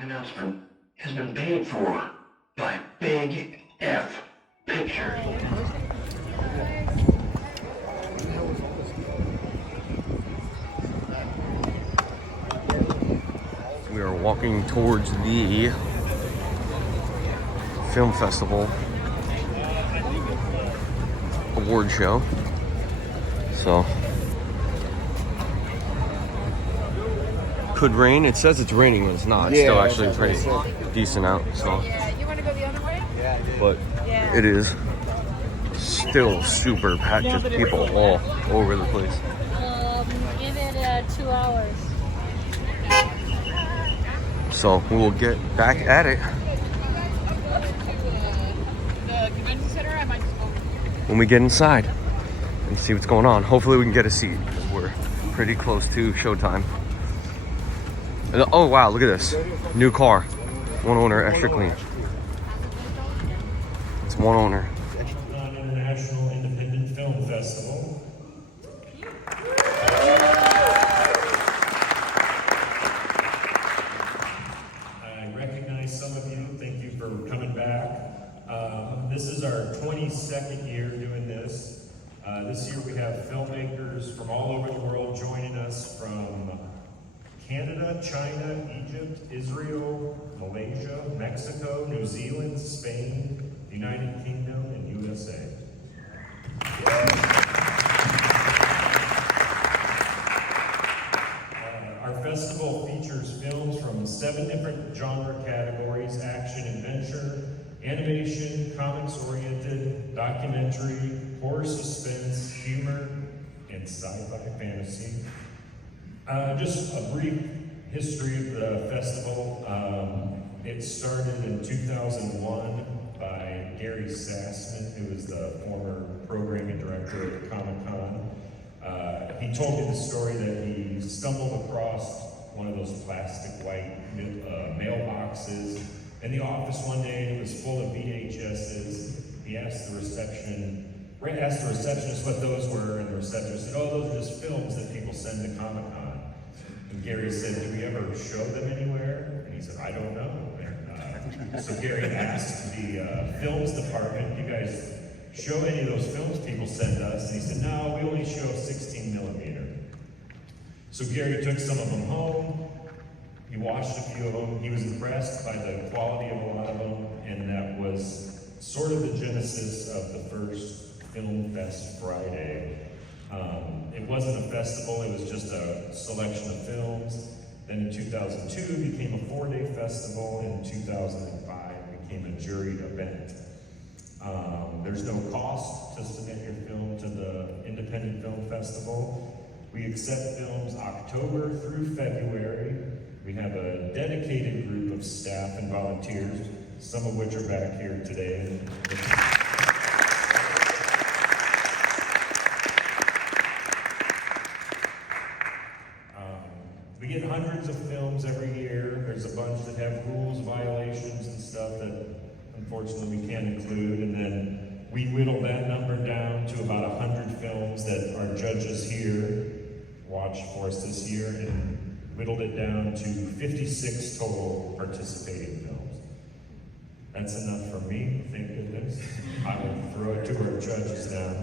following announcement has been paid for by Big F Pictures. We are walking towards the film festival award show. So could rain. It says it's raining, but it's not. It's still actually pretty decent out. So, You want to go the other way? but it is still super packed. Just people all over the place. Give it 2 hours. So we will get back at it The convention center, I might just go. when we get inside and see what's going on. Hopefully we can get a seat because we're pretty close to showtime. Oh wow, look at this. New car. One owner, extra clean. It's one owner. International Independent Film Festival. I recognize some of you. Thank you for coming back. This is our 22nd year doing this. This year we have filmmakers from all over the world joining us from Canada, China, Egypt, Israel, Malaysia, Mexico, New Zealand, Spain, the United Kingdom, and USA. Our festival features films from 7 different genre categories: action, adventure, animation, comics-oriented, documentary, horror, suspense, humor, and sci-fi fantasy. Just a brief history of the festival. It started in 2001 by Gary Sassman, who was the former programming director at Comic-Con. He told me the story that he stumbled across one of those plastic white mailboxes in the office one day, and it was full of VHSs. He asked the receptionist what those were, and the receptionist said, "Oh, those are just films that people send to Comic-Con." And Gary said, "Do we ever show them anywhere?" And he said, "I don't know." And, so Gary asked the films department, "You guys show any of those films people send us?" And he said, "No, we only show 16 millimeter. So Gary took some of them home. He watched a few of them. He was impressed by the quality of a lot of them, and that was sort of the genesis of the first Film Fest Friday. It wasn't a festival, it was just a selection of films. Then in 2002, it became a 4-day festival. In 2005, it became a juried event. There's no cost to submit your film to the Independent Film Festival. We accept films October through February. We have a dedicated group of staff and volunteers, some of which are back here today. We get hundreds of films every year. There's a bunch that have rules, violations, and stuff that unfortunately we can't include. And then we whittle that number down to about 100 films that our judges here watched for us this year, and whittled it down to 56 total participating films. That's enough for me, thank goodness. I will throw it to our judges now.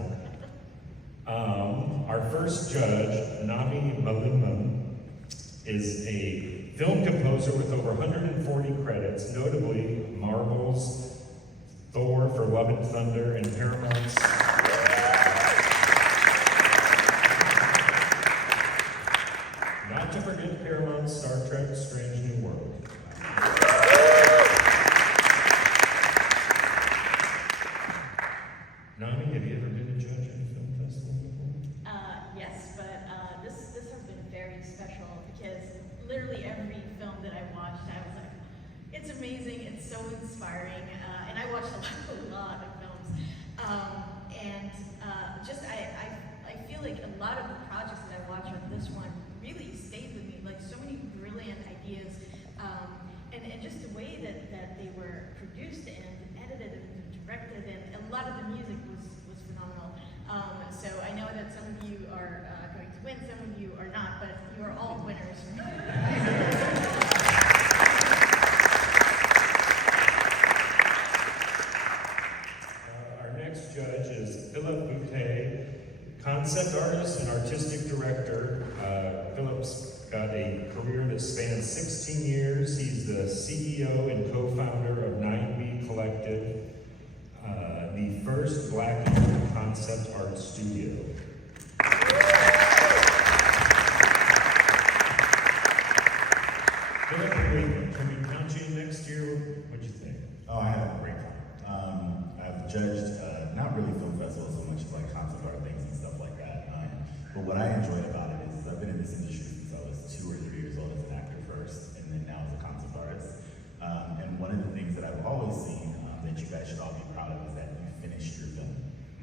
Our first judge, Nami Melumad, is a film composer with over 140 credits, notably Marvel's Thor for Love and Thunder and Paramount's not to forget Paramount's Star Trek Strange New World. Nami, have you ever been a judge at a film festival before? Yes, but this has been very special because literally every film that I watched, I was like, it's amazing, it's so inspiring, and I watched a lot of films, and I feel like a lot of the projects that I watched on this one really stayed with me, like so many brilliant ideas, and just the way that they were produced and edited and directed, and a lot of the music was phenomenal. So I know that some of you are going to win, some of you are not, but you are all winners. years. He's the CEO and co-founder of 9B Collective, the first Black concept art studio. Phillip, can we count you next year? What'd you think? Oh, I had a great time. I've judged not really film festivals so much as like concept art things and stuff like that. But what I enjoyed about it is I've been in this industry since I was 2 or 3 years old as an actor first, and then now as a concept artist. And one of the things that I've always seen that you guys should all be proud of is that you finished your film.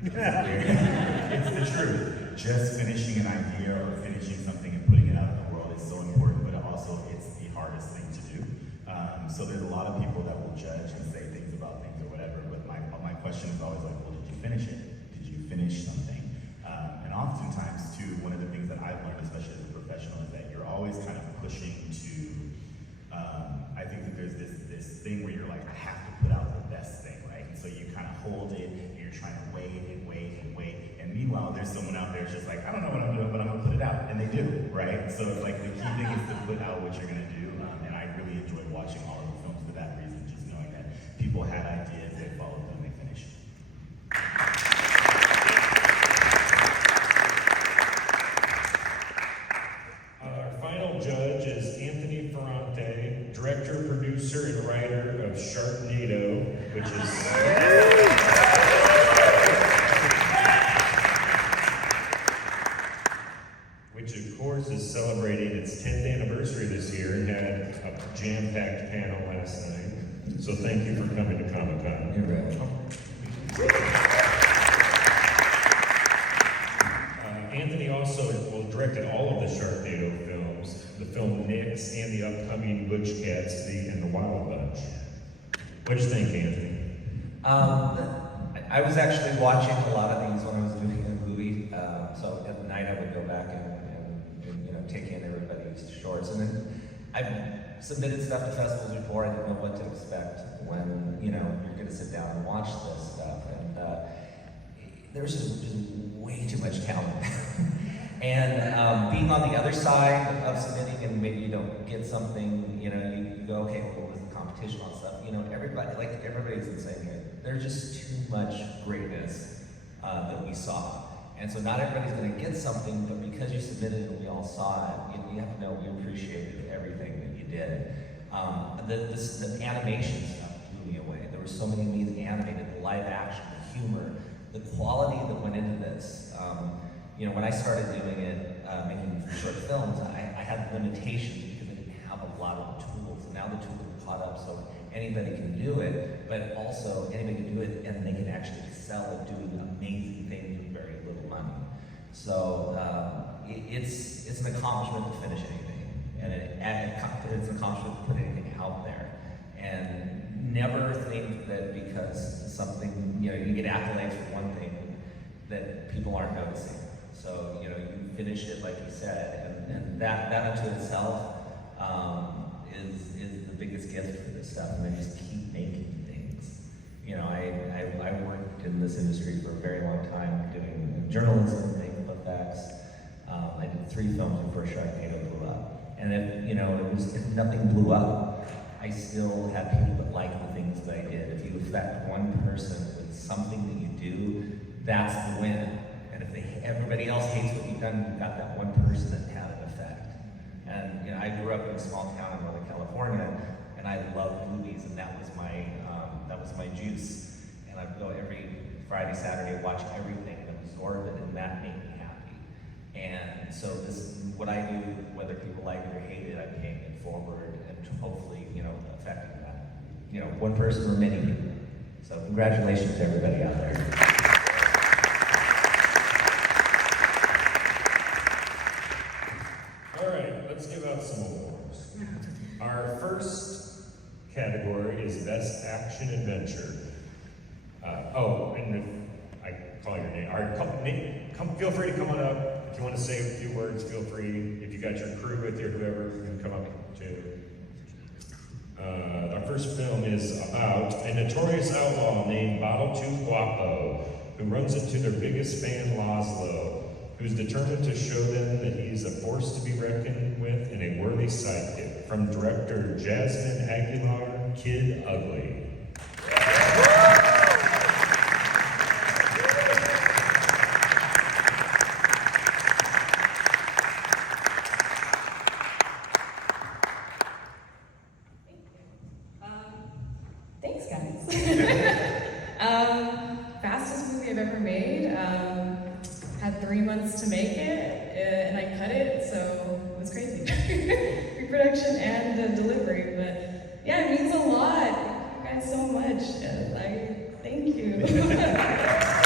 It's the truth. Just finishing an idea or finishing something and putting it out in the world is so important, but also it's the hardest thing to do. So there's a lot of people that will judge and say things about things or whatever, but my question is always like, well, did you finish it? Did you finish something? And oftentimes too, one of the things that I've learned, especially as a professional, is that you're always kind of pushing to, I think that there's this thing where you're like, I have to put out the best thing, right? And so you kind of hold it, and you're trying to wait and wait and wait, and meanwhile, there's someone out there who's just like, I don't know what I'm doing, but I'm gonna put it out, and they do, right? So it's like the key thing is to put out what you're gonna do, and I really enjoy watching all of the films for that reason, just knowing that people had ideas, they followed them, they finished. Our final judge is Anthony Ferrante, director, producer, and writer of Sharknado, which of course is celebrating its 10th anniversary this year and had a jam-packed panel last night. So thank you for coming to Comic-Con. You're welcome. Anthony also directed all of the Sharknado films, the film Nix and the upcoming Butch Cassidy and the Wild Bunch. What'd you think, Anthony? I was actually watching a lot of these when I was doing a movie, so at night I would go back and take in everybody's shorts. And then I've submitted stuff to festivals before. I didn't know what to expect when you're going to sit down and watch this stuff. And there's just way too much talent. And being on the other side of submitting and maybe you don't get something, you go, okay, well, what was the competition on stuff? Everybody's the same here. There's just too much greatness that we saw. And so not everybody's going to get something, but because you submitted and we all saw it, you have to know we appreciated everything that you did. The animation stuff blew me away. There were so many amazing animated, the live action, the humor, the quality that went into this. When I started doing it, making short films, I had limitations because I didn't have a lot of tools. And now the tools are caught up, so anybody can do it, but also anybody can do it and they can actually excel at doing amazing things with very little money. So it's an accomplishment to finish anything, and it's an accomplishment to put anything out there. And never think that because something, you get accolades for one thing, that people aren't noticing. So, you finish it like you said, and that unto itself is the biggest gift for this stuff, and then just keep making things. I worked in this industry for a very long time doing journalism, makeup effects. I did 3 films before Sharknado blew up. And if nothing blew up, I still had people that like the things that I did. If you affect one person with something that you do, that's the win. And if everybody else hates what you've done, you've got that one person that had an effect. And I grew up in a small town in Northern California, and I loved movies, and that was my juice. And I'd go every Friday, Saturday, watch everything and absorb it, and that made me happy. And so what I do, whether people like it or hate it, I'm paying it forward and hopefully, affecting that. One person or many people. So congratulations to everybody out there. All right, let's give out some awards. Our first category is Best Action Adventure. And if I call your name, all right, feel free to come on up. If you want to say a few words, feel free. If you got your crew with you or whoever, you can come up too. Our first film is about a notorious outlaw named Bottle Tooth Guapo, who runs into their biggest fan, Lazlo, who's determined to show them that he's a force to be reckoned with with and a worthy sidekick from director Jazmin Aguilar, Kid Ugly. Thanks, guys. Fastest movie I've ever made. Had 3 months to make it, and I cut it, so it was crazy. Pre-production and delivery, but yeah, it means a lot. Thank you guys so much. I thank you.